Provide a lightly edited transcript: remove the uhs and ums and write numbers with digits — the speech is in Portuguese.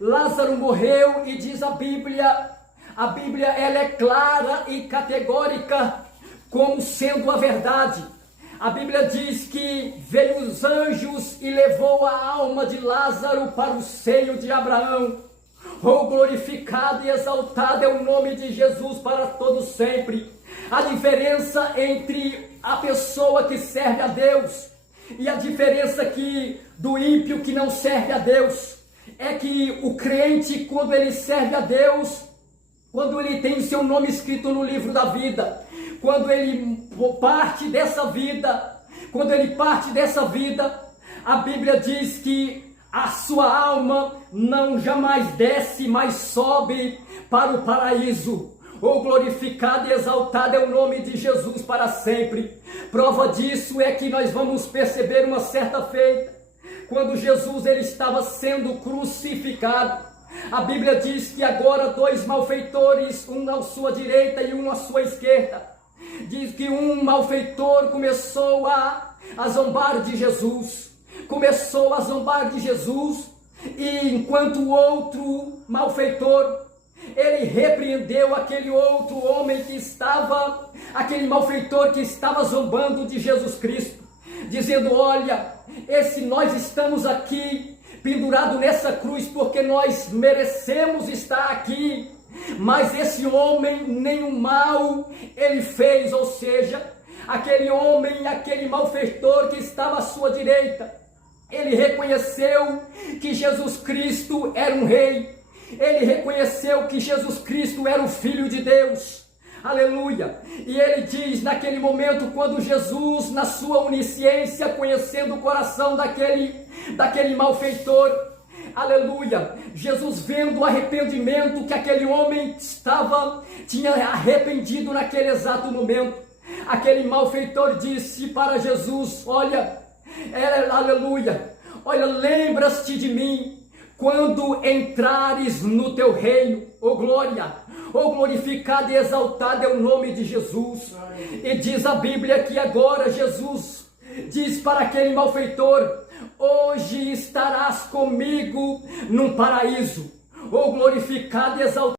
Lázaro morreu e diz a Bíblia ela é clara e categórica como sendo a verdade. A Bíblia diz que veio os anjos e levou a alma de Lázaro para o seio de Abraão. Oh, glorificado e exaltado é o nome de Jesus para todo sempre. A diferença entre a pessoa que serve a Deus e a diferença do ímpio que não serve a Deus é que o crente, quando ele serve a Deus, quando ele tem o seu nome escrito no livro da vida, quando ele parte dessa vida, a Bíblia diz que a sua alma não jamais desce, mas sobe para o paraíso. Oh, glorificado e exaltado é o nome de Jesus para sempre. Prova disso é que nós vamos perceber uma certa feita, quando Jesus ele estava sendo crucificado. A Bíblia diz que agora dois malfeitores, um à sua direita e um à sua esquerda, diz que um malfeitor começou a zombar de Jesus, e enquanto o outro malfeitor, ele repreendeu aquele outro homem aquele malfeitor que estava zombando de Jesus Cristo, dizendo: olha, nós estamos aqui pendurado nessa cruz porque nós merecemos estar aqui, mas esse homem nenhum mal ele fez. Ou seja, aquele homem, aquele malfeitor que estava à sua direita, ele reconheceu que Jesus Cristo era um rei, ele reconheceu que Jesus Cristo era o Filho de Deus, aleluia. E ele diz naquele momento, quando Jesus, na sua onisciência, conhecendo o coração daquele malfeitor, aleluia, Jesus vendo o arrependimento que aquele homem tinha arrependido naquele exato momento, aquele malfeitor disse para Jesus: aleluia, olha, lembras-te de mim quando entrares no teu reino. Oh glória, oh glorificado e exaltado é o nome de Jesus. E diz a Bíblia que agora Jesus diz para aquele malfeitor: hoje estarás comigo no paraíso. Oh glorificado e exaltado